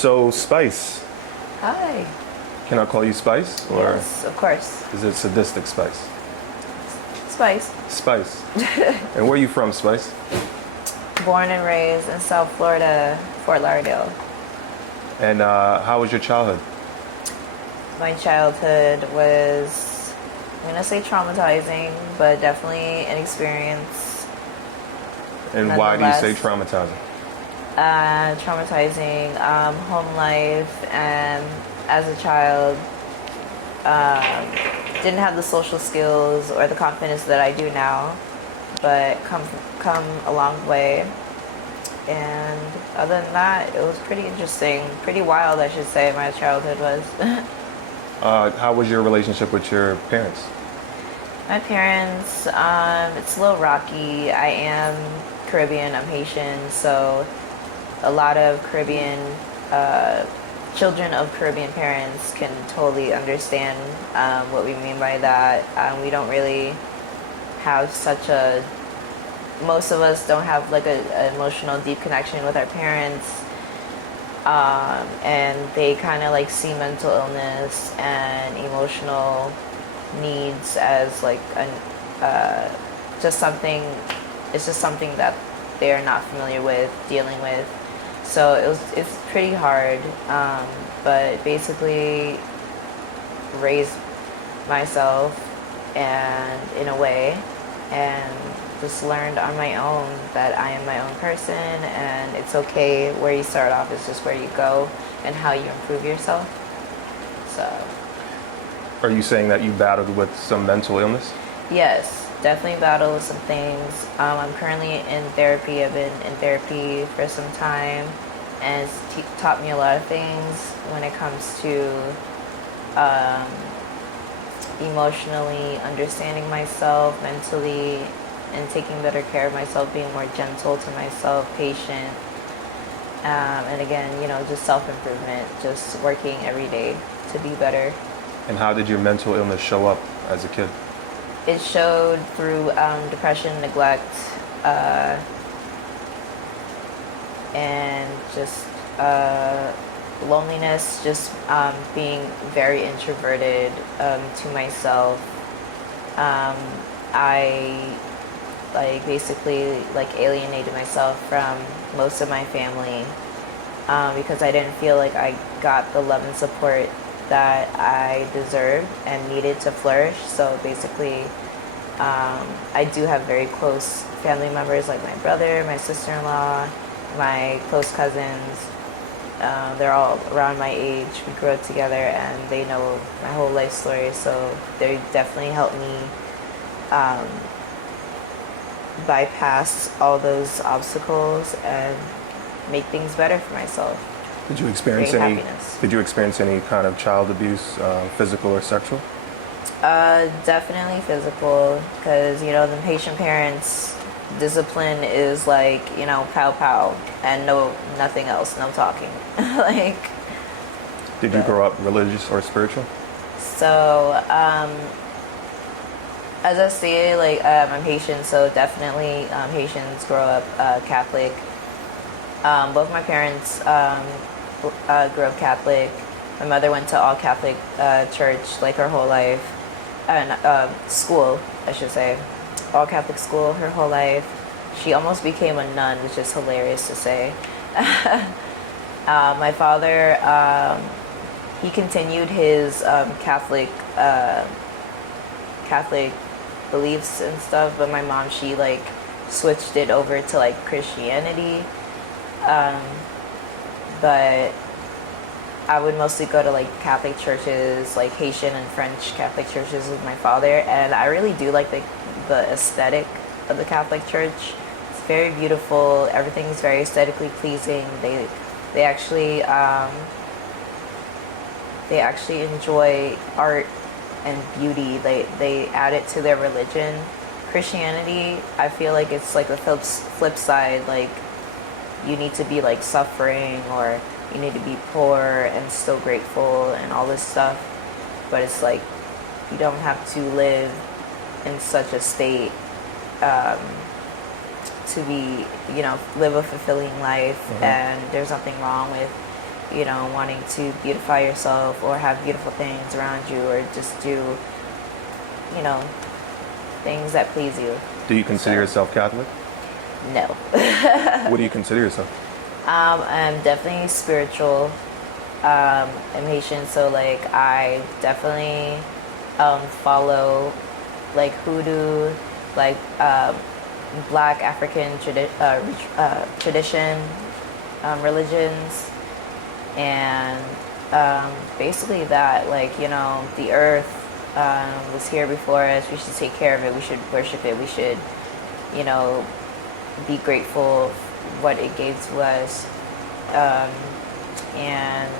So, Spice. Hi. Can I call you Spice? Or Yes, of course. is it Sadistic Spice? Spice. Spice. And where are you from, Spice? Born and raised in South Florida, Fort Lauderdale. And how was your childhood? My childhood was, I'm going to say traumatizing, but definitely an experience. And why do you say traumatizing? Traumatizing, home life, and as a child, didn't have the social skills or the confidence that I do now, but come a long way. And other than that, it was pretty interesting, pretty wild, I should say. My childhood was. How was your relationship with your parents? My parents, it's a little rocky. I am Caribbean, I'm Haitian, so a lot of Caribbean, children of Caribbean parents can totally understand what we mean by that. We don't really have most of us don't have like an emotional deep connection with our parents. And they kind of like see mental illness and emotional needs as like just something, it's just something that they are not familiar with dealing with. So it's pretty hard, but basically raised myself and in a way, and just learned on my own that I am my own person, and it's okay where you start off, it's just where you go and how you improve yourself. So. Are you saying that you battled with some mental illness? Yes, definitely battled with some things. I'm currently in therapy. I've been in therapy for some time, and it's taught me a lot of things when it comes to emotionally understanding myself, mentally, and taking better care of myself, being more gentle to myself, patient, and again, just self-improvement, just working every day to be better. And how did your mental illness show up as a kid? It showed through depression, neglect, and just loneliness, just being very introverted to myself. I basically alienated myself from most of my family because I didn't feel like I got the love and support that I deserved and needed to flourish. So basically, I do have very close family members like my brother, my sister-in-law, my close cousins. They're all around my age. We grew up together and they know my whole life story. So they definitely helped me bypass all those obstacles and make things better for myself. Did you experience any kind of child abuse, physical or sexual? Definitely physical, because the Haitian parents, discipline is like pow pow and nothing else, no talking. Did you grow up religious or spiritual? So as I stated, I'm Haitian, so definitely Haitians grow up Catholic. Both my parents grew up Catholic. My mother went to all Catholic church her whole life, and school, I should say, all Catholic school her whole life. She almost became a nun, which is hilarious to say. My father, he continued his Catholic beliefs and stuff, but my mom, she switched it over to Christianity. But I would mostly go to Catholic churches, Haitian and French Catholic churches with my father, and I really do like the aesthetic of the Catholic Church. It's very beautiful. Everything is very aesthetically pleasing. They actually enjoy art and beauty. They add it to their religion. Christianity, I feel like it's a flip side. You need to be suffering, or you need to be poor and still grateful and all this stuff. But it's you don't have to live in such a state to be, live a fulfilling life. Mm-hmm. And there's nothing wrong with you know, wanting to beautify yourself or have beautiful things around you or just do, you know, things that please you. Do you consider yourself Catholic? No. What do you consider yourself? I'm definitely spiritual. I'm Haitian, so like I definitely follow like hoodoo, like Black African tradition, religions, and basically that, like, you know, the earth was here before us. We should take care of it. We should worship it. We should, you know, be grateful for what it gave to us, and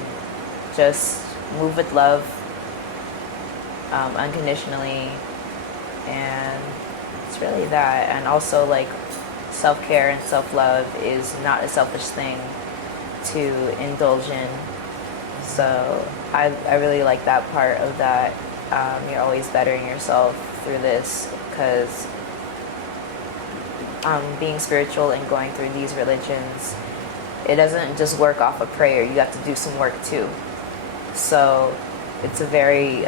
just move with love, unconditionally, and it's really that. And also, like, self-care and self-love is not a selfish thing to indulge in. So I really like that part of that. You're always bettering yourself through this, because being spiritual and going through these religions, it doesn't just work off of prayer. You have to do some work too. So it's a very,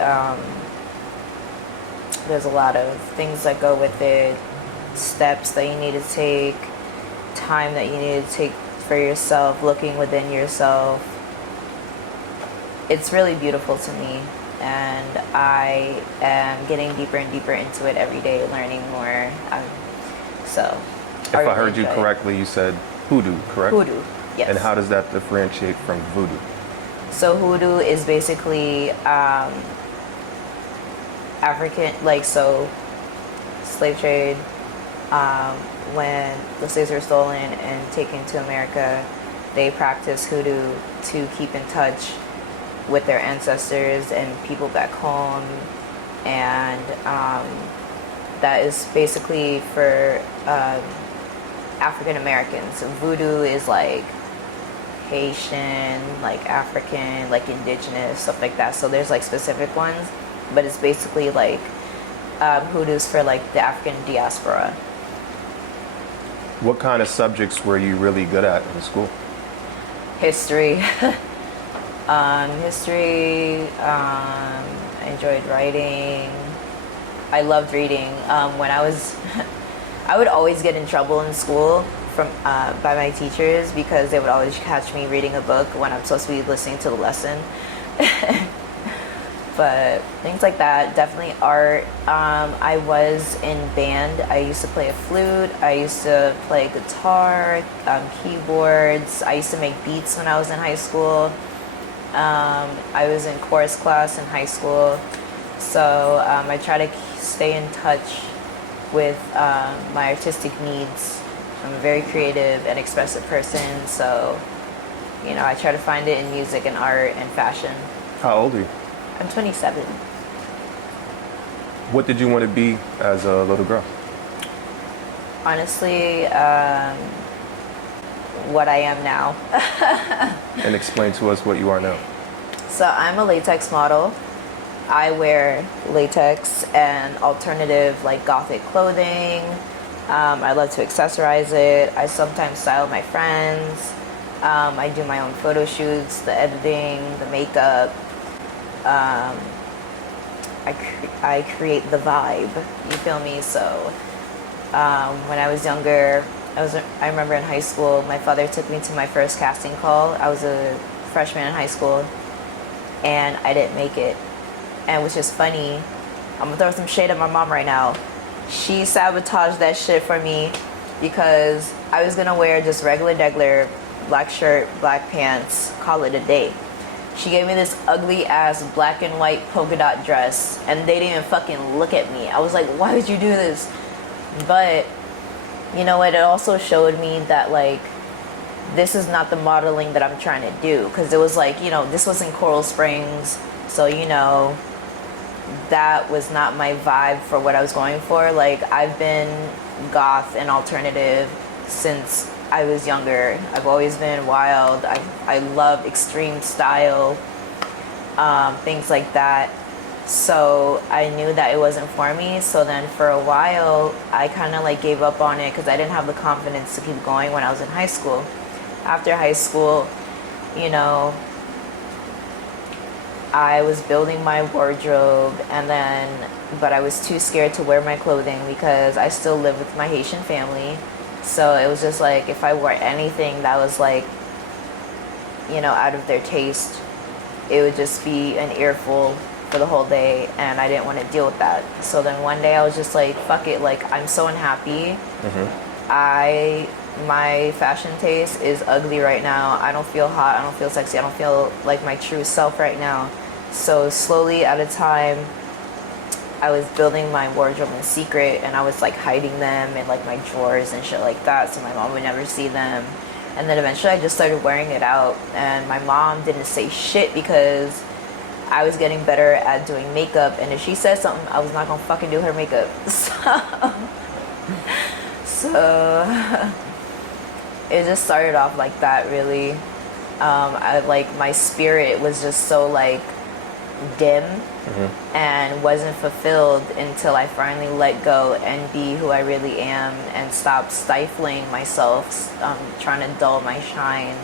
there's a lot of things that go with it, steps that you need to take, time that you need to take for yourself, looking within yourself. It's really beautiful to me, and I am getting deeper and deeper into it every day, learning more. So, if I heard you correctly, you said hoodoo, correct? Hoodoo, yes. And how does that differentiate from voodoo? So hoodoo is basically African, like, so slave trade, when the slaves were stolen and taken to America, they practiced hoodoo to keep in touch with their ancestors and people back home. And that is basically for African Americans. So voodoo is like Haitian, like African, like indigenous, stuff like that. So there's like specific ones, but it's basically like hoodoo's for like the African diaspora. What kind of subjects were you really good at in school? History. History. I enjoyed writing. I loved reading. When I was, I would always get in trouble in school from by my teachers, because they would always catch me reading a book when I'm supposed to be listening to the lesson. But things like that, definitely art. I was in band. I used to play a flute. I used to play guitar, keyboards. I used to make beats when I was in high school. I was in chorus class in high school. So I try to stay in touch with my artistic needs. I'm a very creative and expressive person, so, you know, I try to find it in music and art and fashion. How old are you? I'm 27. What did you want to be as a little girl? Honestly, what I am now. And explain to us what you are now. So I'm a latex model. I wear latex and alternative, like, gothic clothing. I love to accessorize it. I sometimes style my friends. I do my own photo shoots, the editing, the makeup. I create the vibe. You feel me? So when I was younger, I remember in high school, my father took me to my first casting call. I was a freshman in high school, and I didn't make it. And which is funny, I'm gonna throw some shade at my mom right now. She sabotaged that shit for me, because I was gonna wear just regular black shirt, black pants, call it a day. She gave me this ugly ass black and white polka dot dress, and they didn't even fucking look at me. I was like, why would you do this? But you know what, it also showed me that, like, this is not the modeling that I'm trying to do, because it was like, you know, this was in Coral Springs, so, you know, that was not my vibe for what I was going for. Like, I've been goth and alternative since I was younger. I've always been wild. I love extreme style, things like that. So I knew that it wasn't for me. So then for a while, I kind of like gave up on it, because I didn't have the confidence to keep going when I was in high school. After high school, you know, I was building my wardrobe, but I was too scared to wear my clothing because I still live with my Haitian family. So it was just like, if I wore anything that was like, out of their taste, it would just be an earful for the whole day, and I didn't want to deal with that. So then one day I was just like, fuck it, like, I'm so unhappy. My fashion taste is ugly right now. I don't feel hot, I don't feel sexy, I don't feel like my true self right now. So slowly at a time, I was building my wardrobe in secret, and I was like hiding them in like my drawers and shit like that, so my mom would never see them. And then eventually I just started wearing it out, and my mom didn't say shit because I was getting better at doing makeup, and if she said something, I was not gonna fucking do her makeup. So it just started off like that, really. My spirit was just so like dim and wasn't fulfilled until I finally let go and be who I really am and stop stifling myself, trying to dull my shine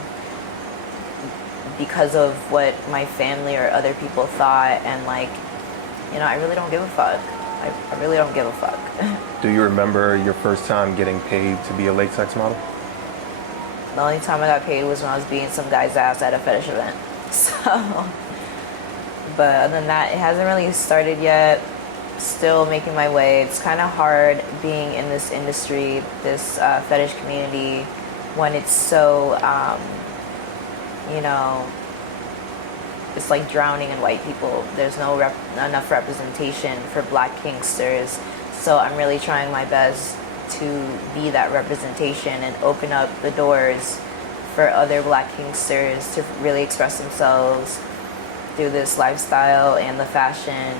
because of what my family or other people thought. And like, I really don't give a fuck. I really don't give a fuck. Do you remember your first time getting paid to be a latex model? The only time I got paid was when I was beating some guy's ass at a fetish event. So, but other than that, it hasn't really started yet. Still making my way. It's kind of hard being in this industry, this fetish community, when it's so, it's like drowning in white people. There's no enough representation for black kinksters. So I'm really trying my best to be that representation and open up the doors for other black kinksters to really express themselves through this lifestyle and the fashion,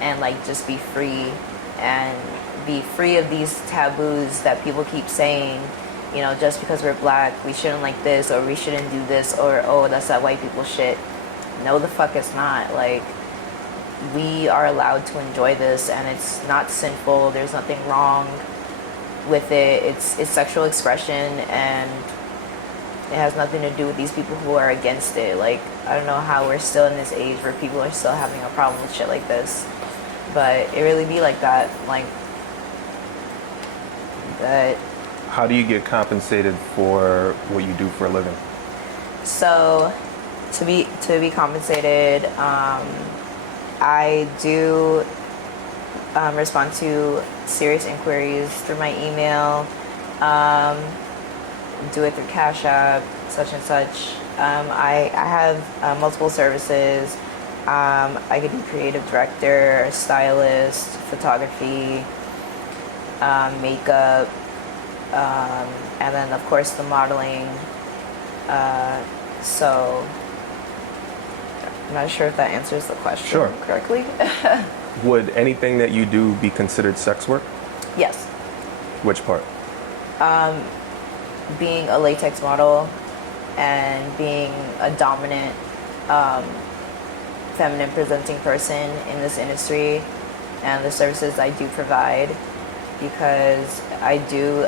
and like just be free and be free of these taboos that people keep saying, just because we're black we shouldn't like this, or we shouldn't do this, or oh, that's that white people shit. No, the fuck it's not. Like, we are allowed to enjoy this, and it's not sinful. There's nothing wrong with it. It's sexual expression, and it has nothing to do with these people who are against it. Like, I don't know how we're still in this age where people are still having a problem with shit like this, but it really be like that. Like, but how do you get compensated for what you do for a living? So to be compensated, I do respond to serious inquiries through my email, do it through Cash App, such and such. I have multiple services. I could be creative director, stylist, photography, makeup, and then of course the modeling. So I'm not sure if that answers the question correctly. Would anything that you do be considered sex work? Yes. Which part? Being a latex model and being a dominant, feminine presenting person in this industry, and the services I do provide, because I do,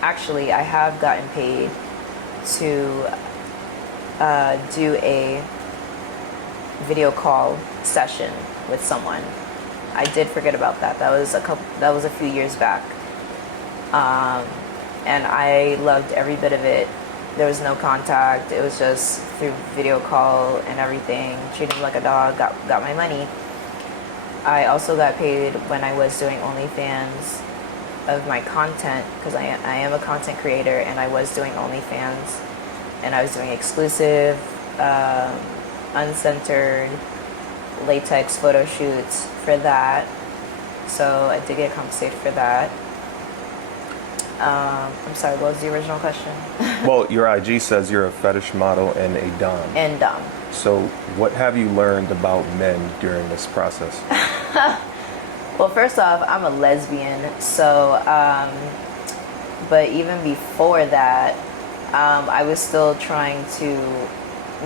actually I have gotten paid to do a video call session with someone. I did forget about that. That was a few years back. And I loved every bit of it. There was no contact. It was just through video call and everything. Treated me like a dog, got my money. I also got paid when I was doing OnlyFans of my content, because I am a content creator, and I was doing OnlyFans, and I was doing exclusive, uncensored latex photo shoots for that. So I did get compensated for that. I'm sorry, what was the original question? Well, your IG says you're a fetish model and a dom. And dom. So what have you learned about men during this process? Well, first off, I'm a lesbian, so, but even before that, I was still trying to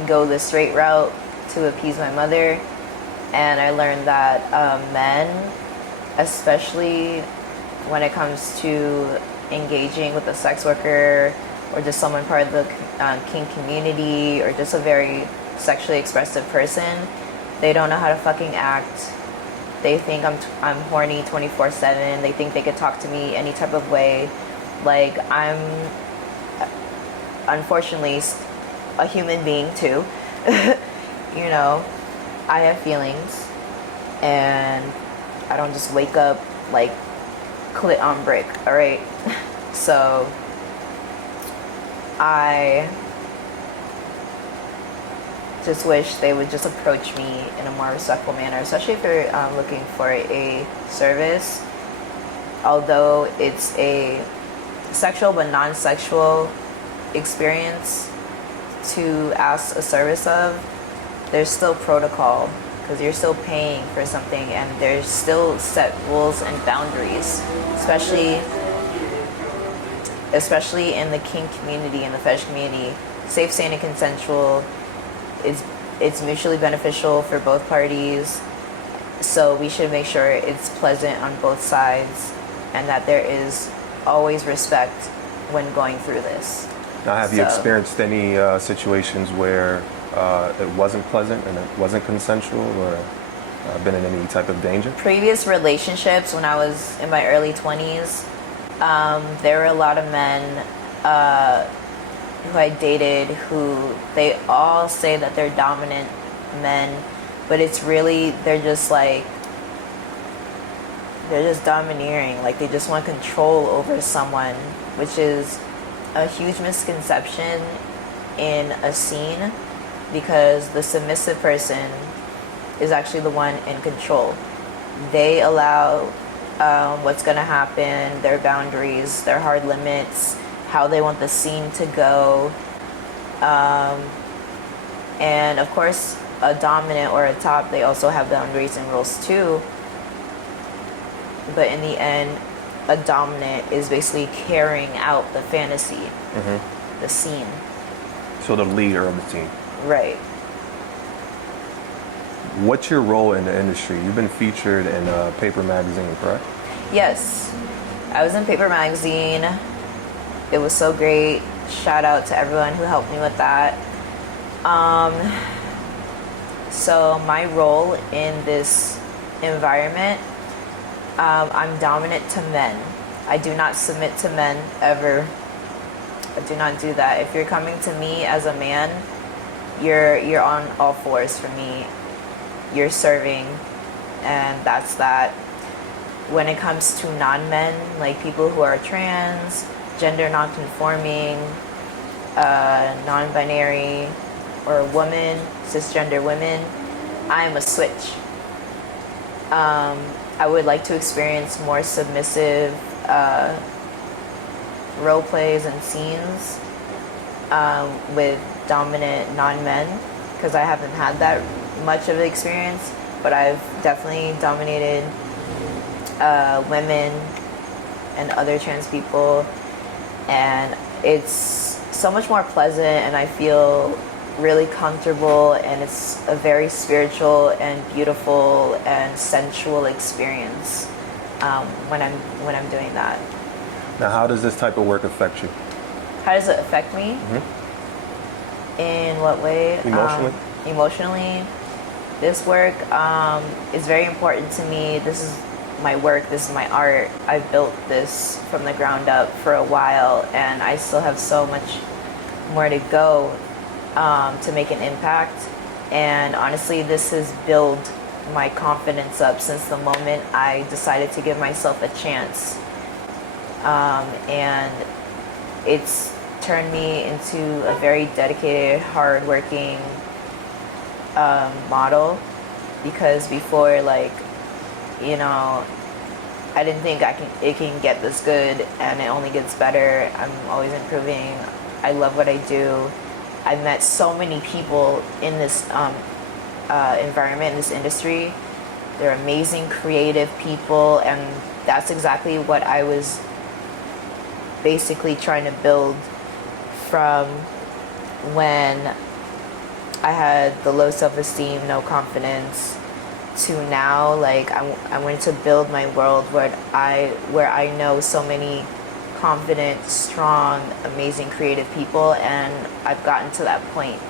go the straight route to appease my mother, and I learned that men, especially when it comes to engaging with a sex worker or just someone part of the kink community, or just a very sexually expressive person, they don't know how to fucking act. They think I'm horny 24/7. They think they could talk to me any type of way. Like, I'm unfortunately a human being too. You know, I have feelings, and I don't just wake up like clit on brick, all right? So I just wish they would just approach me in a more respectful manner, especially if you're looking for a service. Although it's a sexual but non-sexual experience to ask a service of, there's still protocol, because you're still paying for something, and there's still set rules and boundaries, especially in the kink community and the fetish community. Safe, sane, and consensual. It's mutually beneficial for both parties, so we should make sure it's pleasant on both sides, and that there is always respect when going through this. Now, have you experienced any situations where it wasn't pleasant and it wasn't consensual, or been in any type of danger? Previous relationships, when I was in my early 20s, there were a lot of men who I dated who they all say that they're dominant men, but it's really, they're just domineering. Like, they just want control over someone, which is a huge misconception in a scene, because the submissive person is actually the one in control. They allow what's going to happen, their boundaries, their hard limits, how they want the scene to go. And of course, a dominant or a top, they also have boundaries and rules too. But in the end, a dominant is basically carrying out the fantasy, the scene. So the leader of the team. Right. What's your role in the industry? You've been featured in a paper magazine, correct? Yes. I was in paper magazine. It was so great. Shout out to everyone who helped me with that. So my role in this environment, I'm dominant to men. I do not submit to men ever. I do not do that. If you're coming to me as a man, you're on all fours for me. You're serving, and that's that. When it comes to non-men, like people who are trans, gender non-conforming, non-binary, or woman, cisgender women, I am a switch. I would like to experience more submissive role plays and scenes with dominant non-men, because I haven't had that much of an experience, but I've definitely dominated women and other trans people, and it's so much more pleasant, and I feel really comfortable, and it's a very spiritual and beautiful and sensual experience when I'm doing that. Now, how does this type of work affect you? How does it affect me? In what way? Emotionally? Emotionally, this work is very important to me. This is my work, this is my art. I built this from the ground up for a while, and I still have so much more to go to make an impact. And honestly, this has built my confidence up since the moment I decided to give myself a chance. And it's turned me into a very dedicated, hardworking model, because before, like, you know, I didn't think it can get this good, and it only gets better. I'm always improving. I love what I do. I've met so many people in this environment, in this industry. They're amazing, creative people, and that's exactly what I was basically trying to build from when I had the low self-esteem, no confidence, to now. Like, I wanted to build my world where I know so many confident, strong, amazing, creative people, and I've gotten to that point.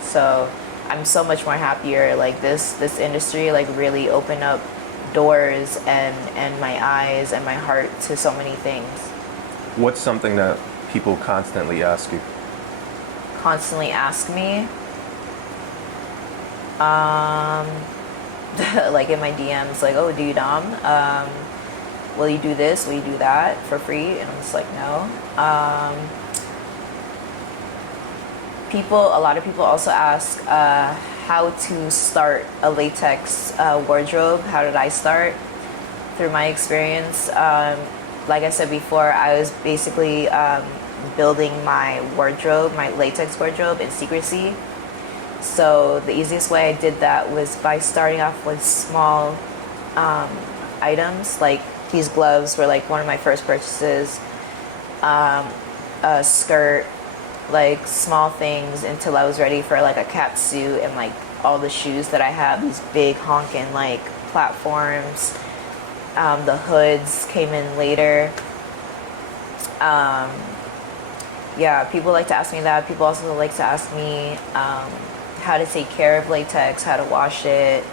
So I'm so much more happier. Like this industry like really opened up doors and my eyes and my heart to so many things. What's something that people constantly ask you? Constantly ask me, like in my DMs, like, oh, do you dom? Will you do this? Will you do that for free? And I'm just like, no. A lot of people also ask how to start a latex wardrobe. How did I start? Through my experience. Like I said before, I was basically building my wardrobe, my latex wardrobe, in secrecy. So the easiest way I did that was by starting off with small items. Like these gloves were like one of my first purchases. A skirt, like small things, until I was ready for like a cat suit, and like all the shoes that I have, these big honking like platforms. The hoods came in later. Yeah, people like to ask me that. People also like to ask me how to take care of latex, how to wash it,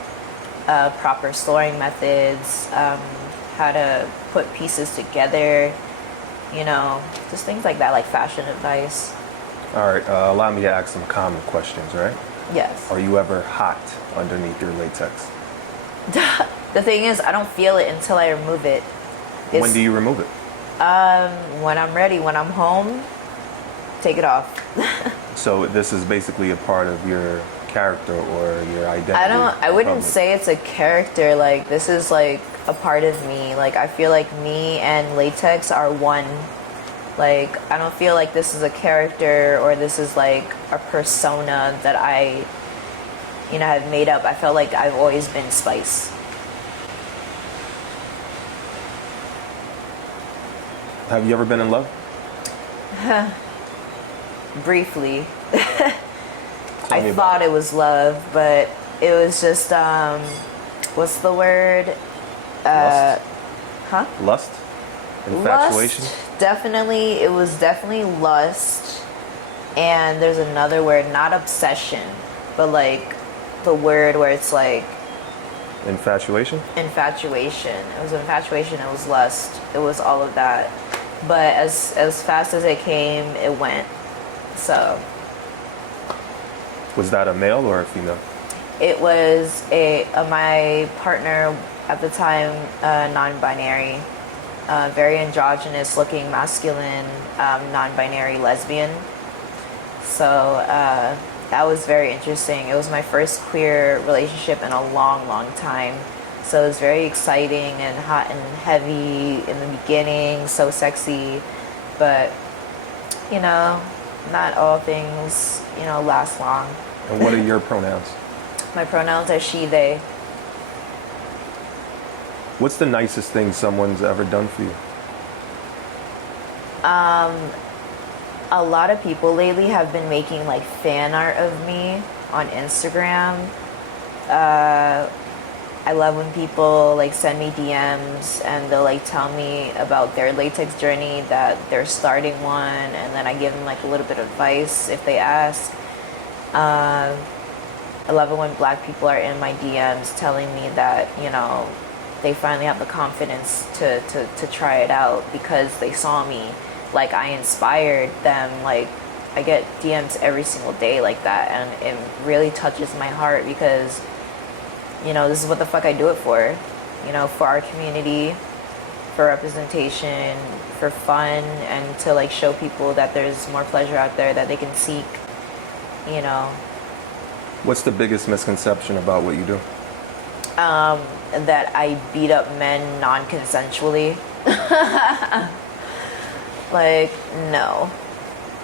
proper storing methods, how to put pieces together, you know, just things like that, like fashion advice. All right, allow me to ask some common questions, right? Yes. Are you ever hot underneath your latex? The thing is, I don't feel it until I remove it. When do you remove it? When I'm ready, when I'm home, take it off. So this is basically a part of your character or your identity? I wouldn't say it's a character. Like, this is like a part of me. Like, I feel like me and latex are one. Like, I don't feel like this is a character or this is like a persona that I, you know, have made up. I felt like I've always been Spice. Have you ever been in love? Briefly. I thought it was love, but it was just, what's the word? Lust? Huh? Lust? Infatuation? Lust, definitely. It was definitely lust. And there's another word, not obsession, but like the word where it's like Infatuation? Infatuation. It was infatuation, it was lust, it was all of that. But as fast as it came, it went. So Was that a male or a female? it was my partner at the time, non-binary, very androgynous looking, masculine, non-binary lesbian. So that was very interesting. It was my first queer relationship in a long, long time. So it was very exciting and hot and heavy in the beginning, so sexy. But, you know, not all things, you know, last long. And what are your pronouns? My pronouns are she, they. What's the nicest thing someone's ever done for you? A lot of people lately have been making like fan art of me on Instagram. I love when people like send me DMs and they'll like tell me about their latex journey, that they're starting one, and then I give them like a little bit of advice if they ask. I love it when Black people are in my DMs telling me that, you know, they finally have the confidence to try it out because they saw me. Like, I inspired them. Like, I get DMs every single day like that, and it really touches my heart because, you know, this is what the fuck I do it for. You know, for our community, for representation, for fun, and to like show people that there's more pleasure out there that they can seek, you know. What's the biggest misconception about what you do? That I beat up men non-consensually. Like, no.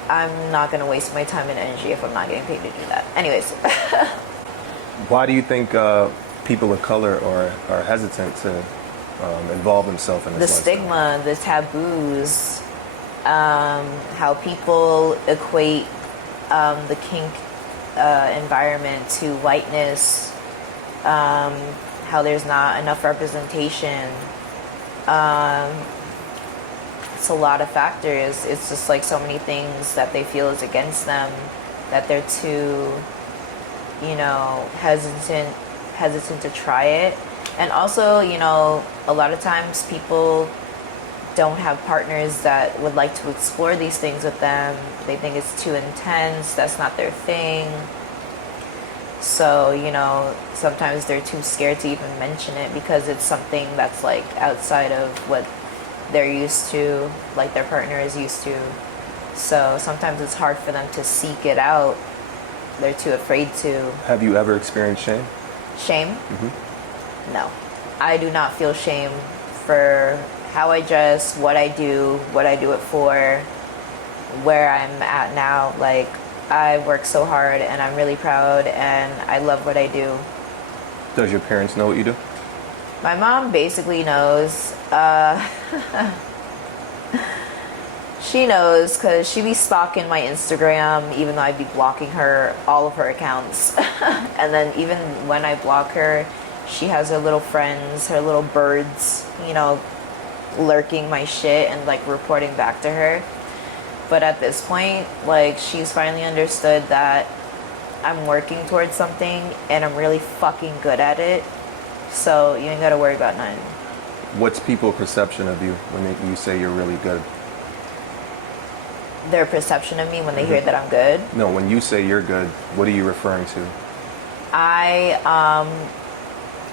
I'm not gonna waste my time and energy if I'm not getting paid to do that. Anyways. Why do you think people of color are hesitant to involve themselves in this The lifestyle? stigma, the taboos, how people equate the kink environment to whiteness, how there's not enough representation. it's a lot of factors. It's just like so many things that they feel is against them, that they're too, you know, hesitant to try it. And also, you know, a lot of times people don't have partners that would like to explore these things with them. They think it's too intense, that's not their thing. So, you know, sometimes they're too scared to even mention it because it's something that's like outside of what they're used to, like their partner is used to. So sometimes it's hard for them to seek it out. They're too afraid to. Have you ever experienced shame? Shame? No. I do not feel shame for how I dress, what I do it for, where I'm at now. Like, I work so hard and I'm really proud and I love what I do. Does your parents know what you do? My mom basically knows. She knows because she be stalking my Instagram even though I'd be blocking her, all of her accounts. And then even when I block her, she has her little friends, her little birds, you know, lurking my shit and like reporting back to her. But at this point, like, she's finally understood that I'm working towards something and I'm really fucking good at it. So you ain't gotta worry about nothing. What's people's perception of you when you say you're really good? Their perception of me when they hear that I'm good? No, when you say you're good, what are you referring to? I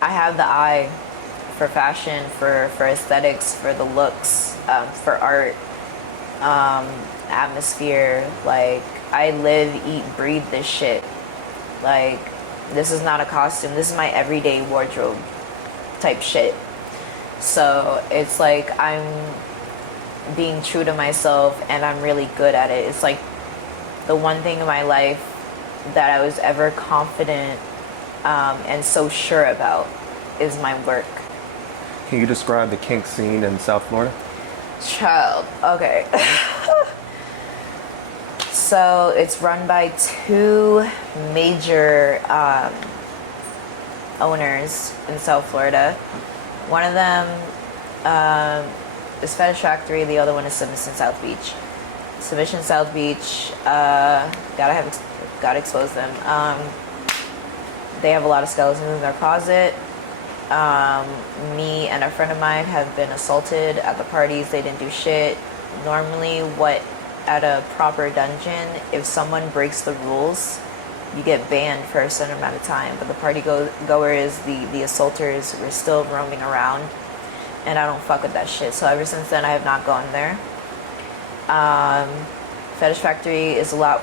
have the eye for fashion, for aesthetics, for the looks, for art, atmosphere. Like, I live, eat, breathe this shit. Like, this is not a costume. This is my everyday wardrobe type shit. So it's like I'm being true to myself and I'm really good at it. It's like the one thing in my life that I was ever confident and so sure about is my work. Can you describe the kink scene in South Florida? Child, okay. So it's run by two major owners in South Florida. One of them is Fetish Factory, the other one is Submission South Beach. Submission South Beach, gotta expose them. They have a lot of skeletons in their closet. Me and a friend of mine have been assaulted at the parties. They didn't do shit. Normally, at a proper dungeon, if someone breaks the rules, you get banned for a certain amount of time. But the party goers, the assaulters, were still roaming around, and I don't fuck with that shit. So ever since then, I have not gone there. Fetish Factory is a lot,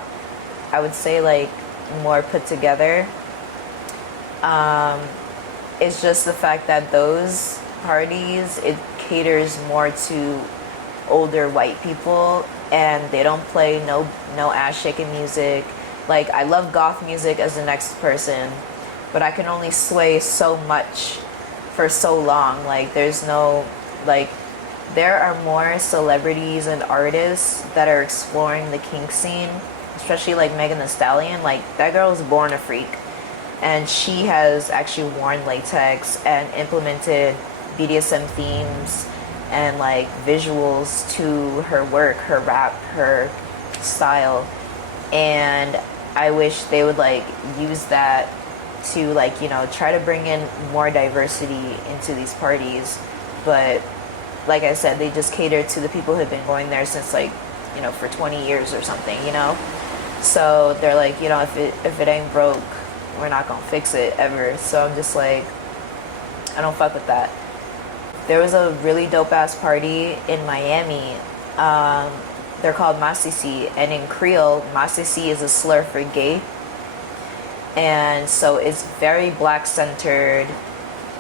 I would say, like, more put together. It's just the fact that those parties, it caters more to older white people, and they don't play no ass shaking music. Like, I love goth music as the next person, but I can only sway so much for so long. Like, there's no, like, there are more celebrities and artists that are exploring the kink scene, especially like Megan Thee Stallion. Like, that girl was born a freak, and she has actually worn latex and implemented BDSM themes and like visuals to her work, her rap, her style. And I wish they would like use that to, like, you know, try to bring in more diversity into these parties. But like I said, they just cater to the people who have been going there since, like, you know, for 20 years or something, you know. So they're like, you know, if it ain't broke, we're not gonna fix it ever. So I'm just like, I don't fuck with that. There was a really dope ass party in Miami. They're called Masisi, and in Creole, Masisi is a slur for gay. And so it's very black centered.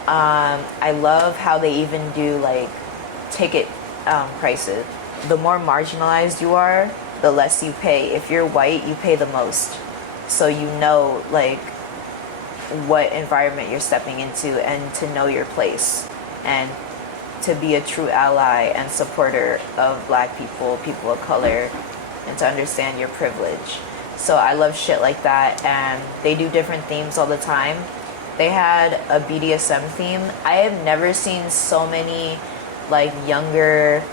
I love how they even do like ticket prices. The more marginalized you are, the less you pay. If you're white, you pay the most. So you know, like, what environment you're stepping into, and to know your place, and to be a true ally and supporter of black people, people of color, and to understand your privilege. So I love shit like that, and they do different themes all the time. They had a BDSM theme. I have never seen so many like younger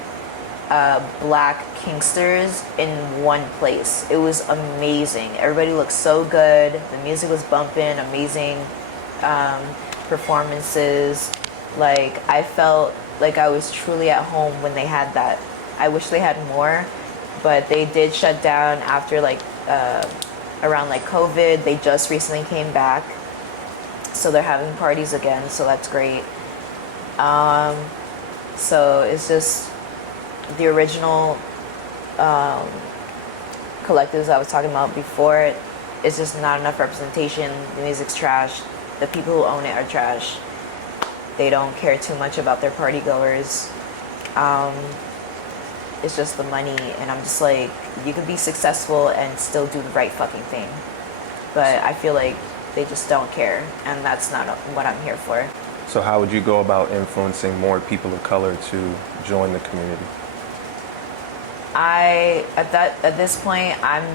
black kinksters in one place. It was amazing. Everybody looked so good. The music was bumping, amazing performances. Like, I felt like I was truly at home when they had that. I wish they had more, but they did shut down after like around like COVID. They just recently came back, so they're having parties again, so that's great. So it's just the original collectives I was talking about before. It's just not enough representation. The music's trash. The people who own it are trash. They don't care too much about their party goers. It's just the money, and I'm just like, you could be successful and still do the right fucking thing. But I feel like they just don't care, and that's not what I'm here for. So how would you go about influencing more people of color to join the community? At this point, I'm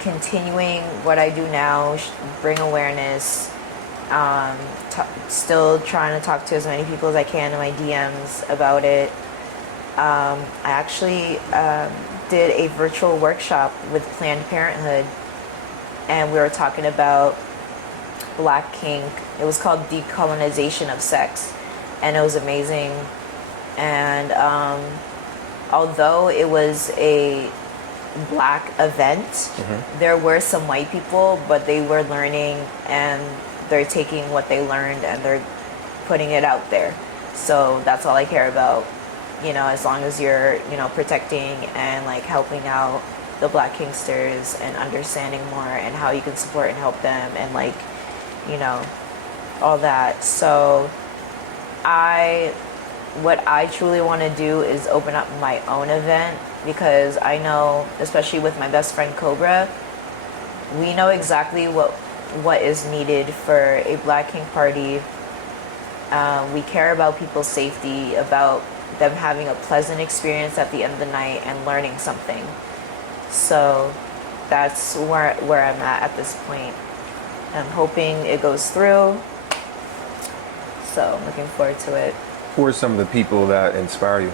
continuing what I do now, bring awareness, still trying to talk to as many people as I can in my DMs about it. I actually did a virtual workshop with Planned Parenthood, and we were talking about Black kink. It was called Decolonization of Sex, and it was amazing. And although it was a Black event, there were some white people, but they were learning, and they're taking what they learned and they're putting it out there. So that's all I care about, you know, as long as you're, you know, protecting and like helping out the Black kinksters and understanding more and how you can support and help them and like, you know, all that. So what I truly want to do is open up my own event, because I know, especially with my best friend Cobra, we know exactly what is needed for a Black kink party. We care about people's safety, about them having a pleasant experience at the end of the night and learning something. So that's where I'm at this point. I'm hoping it goes through. So I'm looking forward to it. Who are some of the people that inspire you?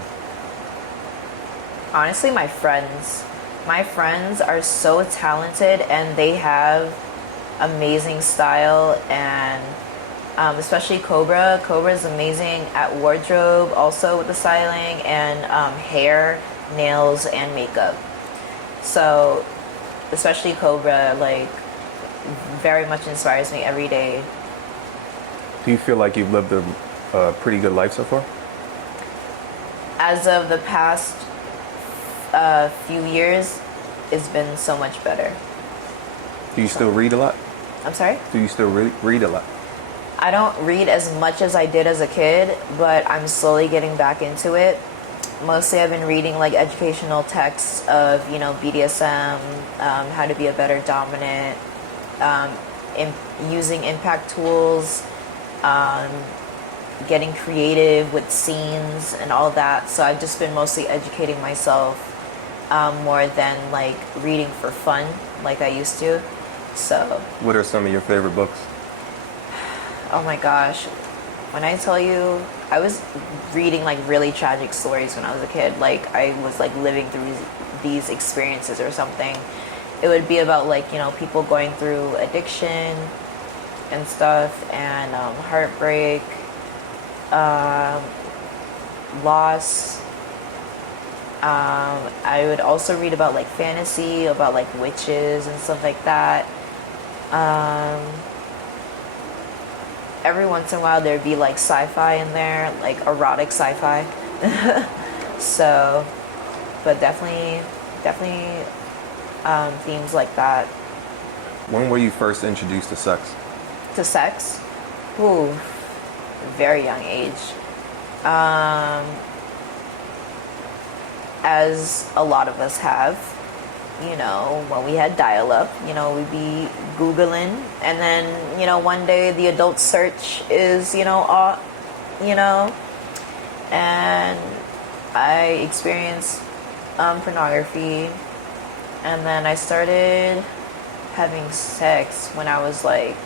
Honestly, my friends. My friends are so talented, and they have amazing style, and especially Cobra. Cobra is amazing at wardrobe, also with the styling, and hair, nails, and makeup. So especially Cobra, like, very much inspires me every day. Do you feel like you've lived a pretty good life so far? As of the past few years, it's been so much better. Do you still read a lot? I'm sorry? Do you still read a lot? I don't read as much as I did as a kid, but I'm slowly getting back into it. Mostly I've been reading like educational texts of, you know, BDSM, how to be a better dominant, using impact tools, getting creative with scenes and all that. So I've just been mostly educating myself more than like reading for fun like I used to. So what are some of your favorite books? oh my gosh, when I tell you, I was reading like really tragic stories when I was a kid. Like I was like living through these experiences or something. It would be about like, you know, people going through addiction and stuff, and heartbreak, loss. I would also read about like fantasy, about like witches and stuff like that. Every once in a while there'd be like sci-fi in there, like erotic sci-fi. So, but definitely themes like that. When were you first introduced to sex? To sex? Ooh, very young age. As a lot of us have, you know, when we had dial-up, you know, we'd be Googling, and then, you know, one day the adult search is, you know, and I experienced pornography, and then I started having sex when I was like,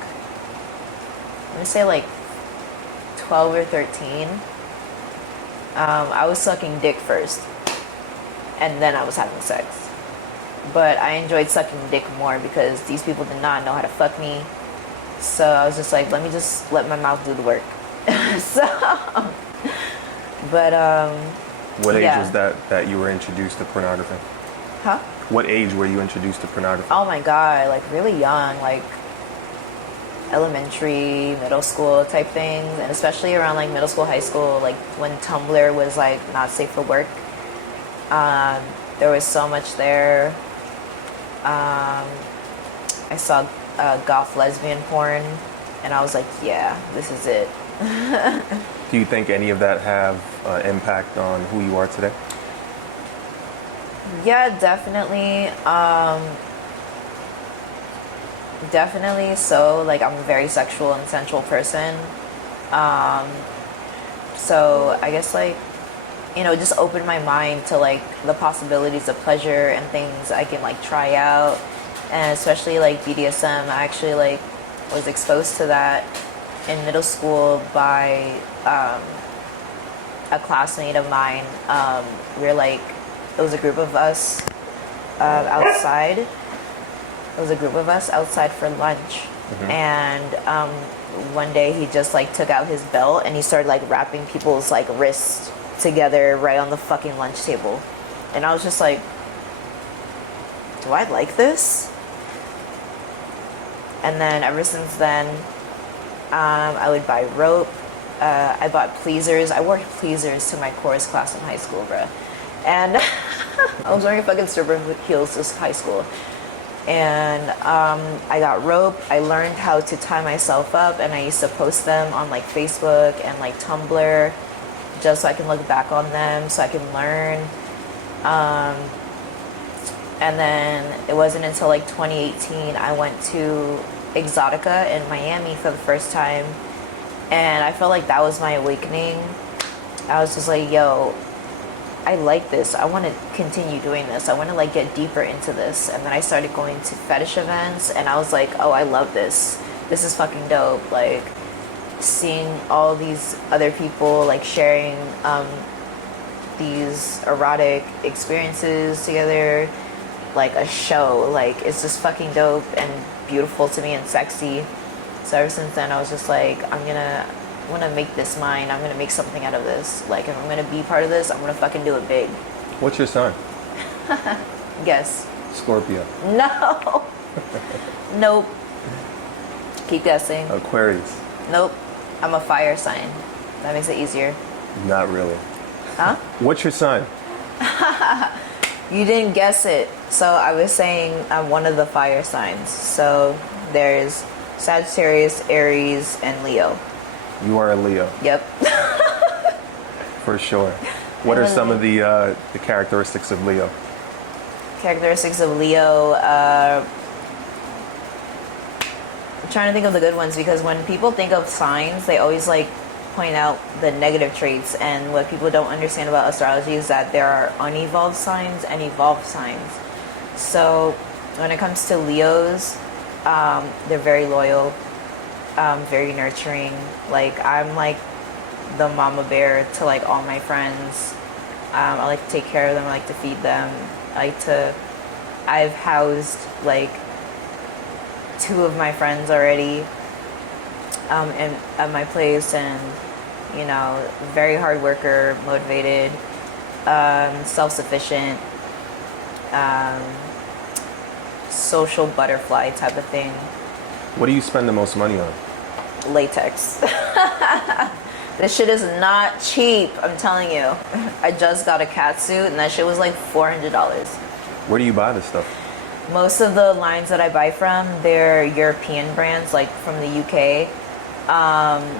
let me say like 12 or 13. I was sucking dick first. and then I was having sex. But I enjoyed sucking dick more because these people did not know how to fuck me. So I was just like, let me just let my mouth do the work. So, but What age yeah. was that you were introduced to pornography? Huh? What age were you introduced to pornography? Oh my god, like really young, like elementary, middle school type things, and especially around like middle school, high school, like when Tumblr was like not safe for work. There was so much there. I saw goth lesbian porn, and I was like, yeah, this is it. Do you think any of that have impact on who you are today? Yeah, definitely. Definitely. So, like, I'm a very sexual and sensual person. So I guess, like, you know, just opened my mind to like the possibilities of pleasure and things I can like try out, and especially like BDSM. I actually like was exposed to that in middle school by a classmate of mine. We're like, it was a group of us outside. It was a group of us outside for lunch, and one day he just like took out his belt and he started like wrapping people's like wrists together right on the fucking lunch table, and I was just like, do I like this? And then ever since then, I would buy rope. I bought pleasers. I wore pleasers to my chorus class in high school, bruh. And I was wearing fucking stripper heels this high school. And I got rope. I learned how to tie myself up, and I used to post them on like Facebook and like Tumblr, just so I can look back on them, so I can learn. And then it wasn't until like 2018 I went to Exotica in Miami for the first time, and I felt like that was my awakening. I was just like, yo, I like this. I want to continue doing this. I want to like get deeper into this. And then I started going to fetish events, and I was like, oh, I love this. This is fucking dope. Like seeing all these other people like sharing these erotic experiences together, like a show, like it's just fucking dope and beautiful to me and sexy. So ever since then I was just like, I'm gonna make this mine. I'm gonna make something out of this. Like if I'm gonna be part of this, I'm gonna fucking do it big. What's your sign? Guess. Scorpio. No. Nope. Keep guessing. Aquarius. Nope. I'm a fire sign. That makes it easier. Not really. Huh? What's your sign? You didn't guess it. So I was saying I'm one of the fire signs. So there's Sagittarius, Aries, and Leo. You are a Leo. Yep. For sure. What are some of the characteristics of Leo? Characteristics of Leo. I'm trying to think of the good ones, because when people think of signs, they always like point out the negative traits, and what people don't understand about astrology is that there are unevolved signs and evolved signs. So when it comes to Leos, they're very loyal, very nurturing. Like I'm like the mama bear to like all my friends. I like to take care of them. I like to feed them. I've housed like 2 of my friends already at my place, and you know, very hard worker, motivated, self-sufficient, social butterfly type of thing. What do you spend the most money on? Latex. This shit is not cheap, I'm telling you. I just got a cat suit, and that shit was like $400. Where do you buy this stuff? Most of the lines that I buy from, they're European brands, like from the UK,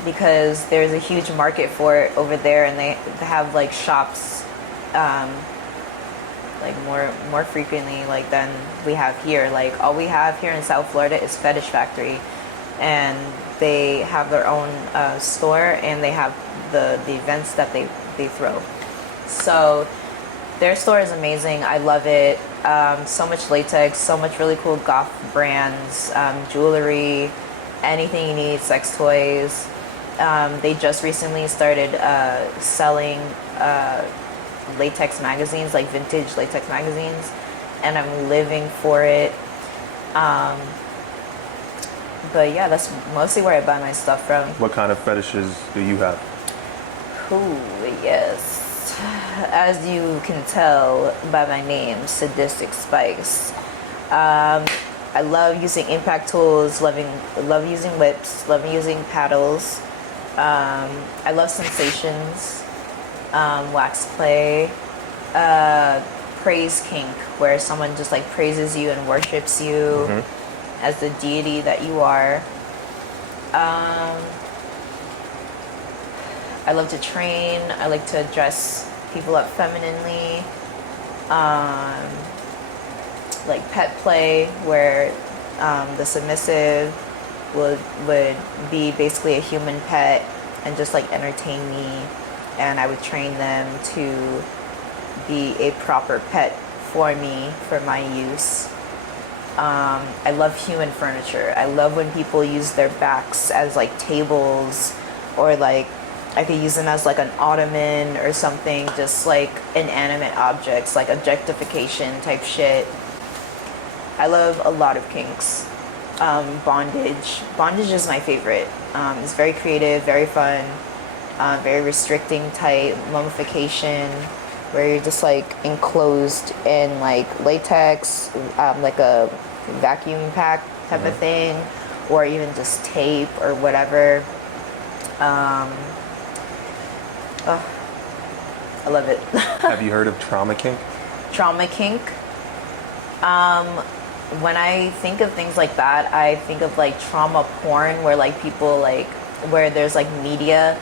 because there's a huge market for it over there, and they have like shops like more frequently like than we have here. Like all we have here in South Florida is Fetish Factory, and they have their own store, and they have the events that they throw. So their store is amazing. I love it. So much latex, so much really cool goth brands, jewelry, anything you need, sex toys. They just recently started selling latex magazines, like vintage latex magazines, and I'm living for it. But yeah, that's mostly where I buy my stuff from. What kind of fetishes do you have? Ooh, yes. As you can tell by my name, Sadistic Spice. I love using impact tools, love using whips, love using paddles. I love sensations, wax play, praise kink, where someone just like praises you and worships you as the deity that you are. I love to train. I like to dress people up femininely. Like pet play, where the submissive would be basically a human pet and just like entertain me, and I would train them to be a proper pet for me, for my use. I love human furniture. I love when people use their backs as like tables, or like I could use them as like an ottoman or something, just like inanimate objects, like objectification type shit. I love a lot of kinks. Bondage. Bondage is my favorite. It's very creative, very fun, very restricting type. Mummification, where you're just like enclosed in like latex, like a vacuum pack type of thing, or even just tape or whatever. I love it. Have you heard of trauma kink? Trauma kink. When I think of things like that, I think of like trauma porn, where like people like, where there's like media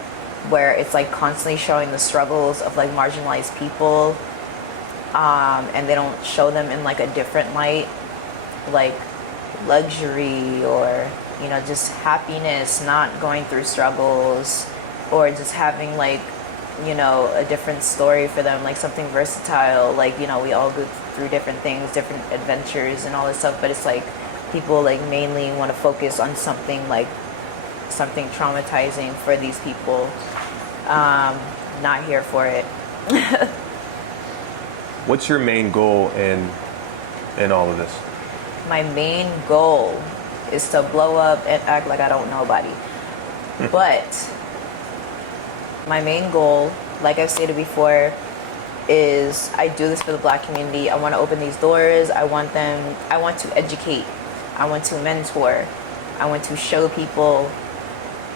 where it's like constantly showing the struggles of like marginalized people, and they don't show them in like a different light, like luxury, or you know, just happiness, not going through struggles, or just having like, you know, a different story for them, like something versatile. Like, you know, we all go through different things, different adventures and all this stuff, but it's like people like mainly want to focus on something like something traumatizing for these people. Not here for it. What's your main goal in all of this? My main goal is to blow up and act like I don't know nobody. But my main goal, like I've stated before, is I do this for the Black community. I want to open these doors. I want to educate. I want to mentor. I want to show people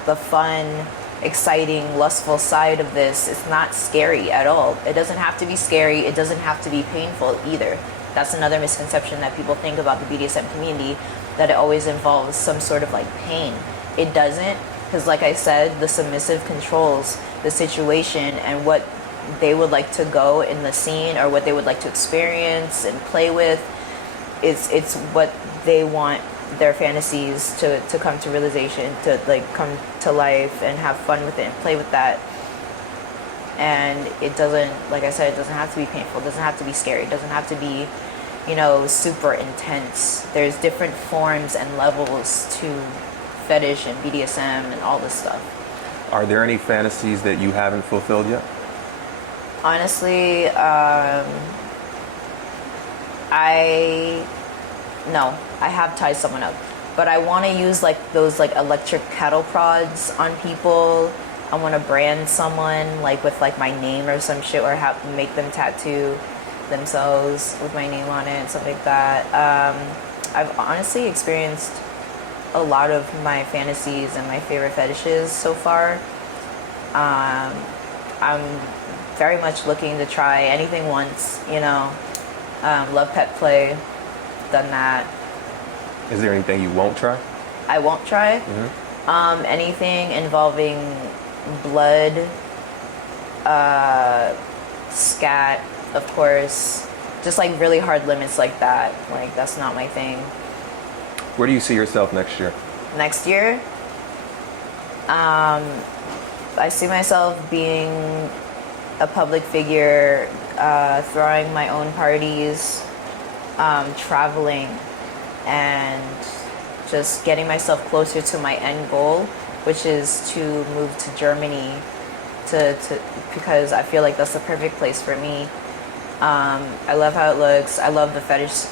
the fun, exciting, lustful side of this. It's not scary at all. It doesn't have to be scary. It doesn't have to be painful either. That's another misconception that people think about the BDSM community, that it always involves some sort of like pain. It doesn't, because like I said, the submissive controls the situation and what they would like to go in the scene, or what they would like to experience and play with. It's what they want their fantasies to come to realization, to like come to life and have fun with it and play with that. And it doesn't, like I said, it doesn't have to be painful. It doesn't have to be scary. It doesn't have to be, you know, super intense. There's different forms and levels to fetish and BDSM and all this stuff. Are there any fantasies that you haven't fulfilled yet? Honestly, I have tied someone up, but I want to use like those like electric cattle prods on people. I want to brand someone like with like my name or some shit, or make them tattoo themselves with my name on it and stuff like that. I've honestly experienced a lot of my fantasies and my favorite fetishes so far. I'm very much looking to try anything once, you know. Love pet play, done that. Is there anything you won't try? I won't try. Anything involving blood, scat, of course. Just like really hard limits like that. Like, that's not my thing. Where do you see yourself next year? Next year, I see myself being a public figure, throwing my own parties, traveling, and just getting myself closer to my end goal, which is to move to Germany to because I feel like that's the perfect place for me. I love how it looks. I love the fetish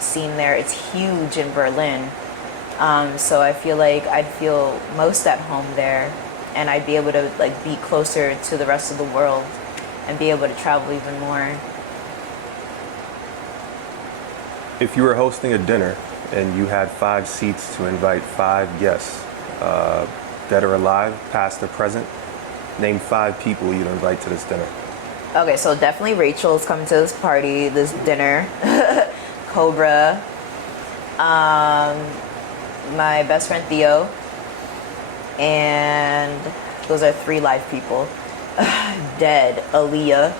scene there. It's huge in Berlin. So I feel like I'd feel most at home there, and I'd be able to like be closer to the rest of the world and be able to travel even more. If you were hosting a dinner and you had 5 seats to invite 5 guests, dead or alive, past or present, name 5 people you'd invite to this dinner. Okay, so definitely Rachel's coming to this party, this dinner. Cobra. My best friend Theo. And those are 3 live people. Dead. Aaliyah.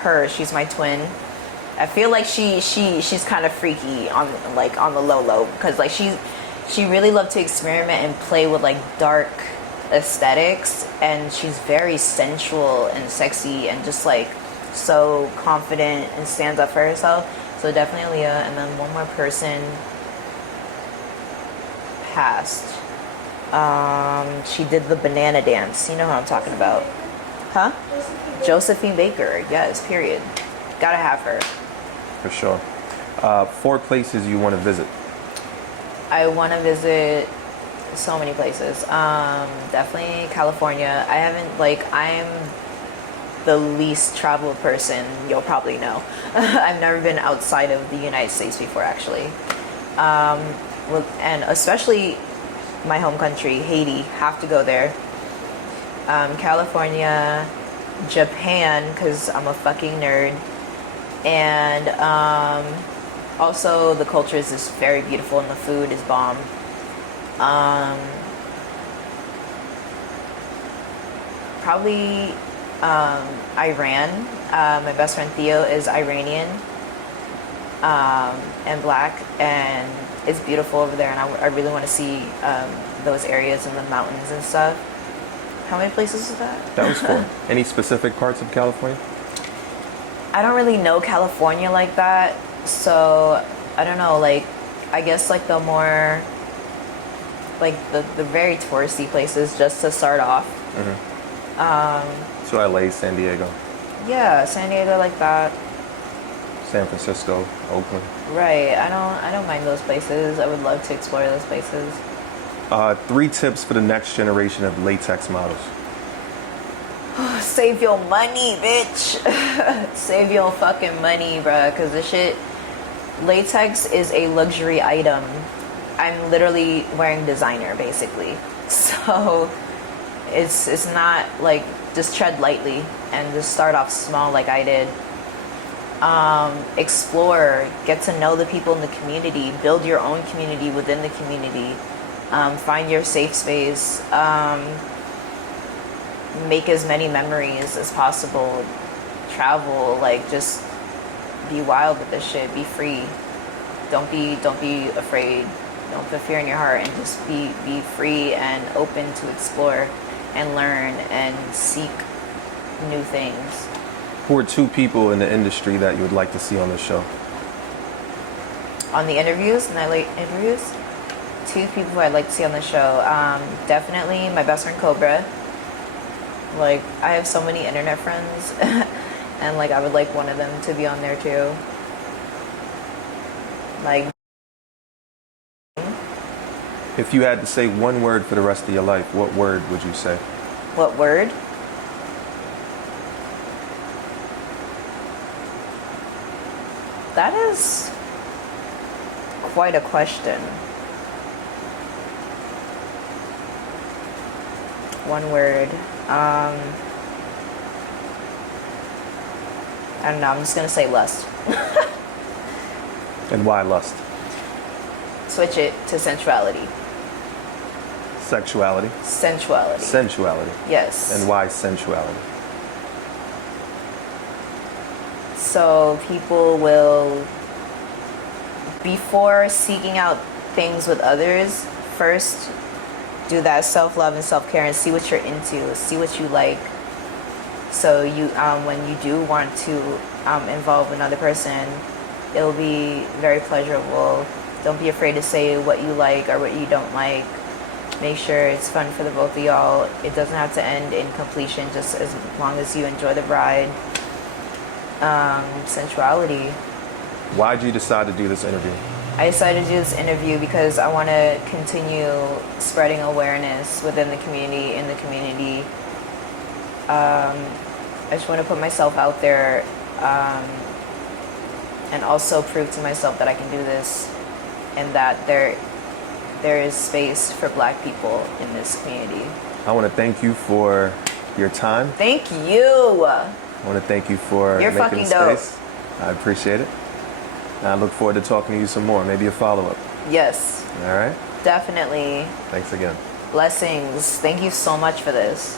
Her, she's my twin. I feel like she's kind of freaky on the low because like she really loved to experiment and play with like dark aesthetics, and she's very sensual and sexy and just like so confident and stands up for herself. So definitely Aaliyah. And then one more person passed. She did the banana dance. You know who I'm talking about. Huh? Josephine Baker. Yes, period. Gotta have her. For sure. 4 places you want to visit. I want to visit so many places. Definitely California. I'm the least traveled person you'll probably know. I've never been outside of the United States before, actually. And especially my home country, Haiti. Have to go there. California, Japan, because I'm a fucking nerd. And also the culture is just very beautiful and the food is bomb. Probably Iran. My best friend Theo is Iranian and black, and it's beautiful over there, and I really want to see those areas and the mountains and stuff. How many places is that? That was 4. Any specific parts of California? I don't really know California like that, so I don't know, like, I guess like the more, like the very touristy places just to start off. So LA, San Diego. Yeah, San Diego like that. San Francisco, Oakland. Right, I don't mind those places. I would love to explore those places. 3 tips for the next generation of latex models. Save your money, bitch. Save your fucking money, bruh. Because this shit, latex is a luxury item. I'm literally wearing designer, basically. So it's not like, just tread lightly and just start off small like I did. Explore, get to know the people in the community, build your own community within the community. Find your safe space. Make as many memories as possible. Travel, like, just be wild with this shit. Be free. Don't be afraid. Don't put fear in your heart, and just be free and open to explore and learn and seek new things. Who are 2 people in the industry that you would like to see on the show? On the interviews, nightlight interviews, 2 people who I'd like to see on the show. Definitely my best friend Cobra. Like, I have so many internet friends, and like I would like one of them to be on there too. Like, If you had to say one word for the rest of your life, what word would you say? what word? That is quite a question. One word. I don't know. I'm just gonna say lust. And why lust? Switch it to sensuality. Sexuality? Sensuality. Sensuality. Yes. And why sensuality? So people will, before seeking out things with others, first do that self-love and self-care and see what you're into, see what you like. So you, when you do want to involve another person, it'll be very pleasurable. Don't be afraid to say what you like or what you don't like. make sure it's fun for the both of y'all. It doesn't have to end in completion, just as long as you enjoy the ride. Sensuality. Why'd you decide to do this interview? I decided to do this interview because I want to continue spreading awareness within the community, in the community. I just want to put myself out there, and also prove to myself that I can do this, and that there is space for Black people in this community. I want to thank you for your time. Thank you. I want to thank you for You're making fucking the space. I appreciate it. And I look forward to talking to you some more, maybe a follow-up. Yes. All right? Definitely. Thanks again. Blessings. Thank you so much for this.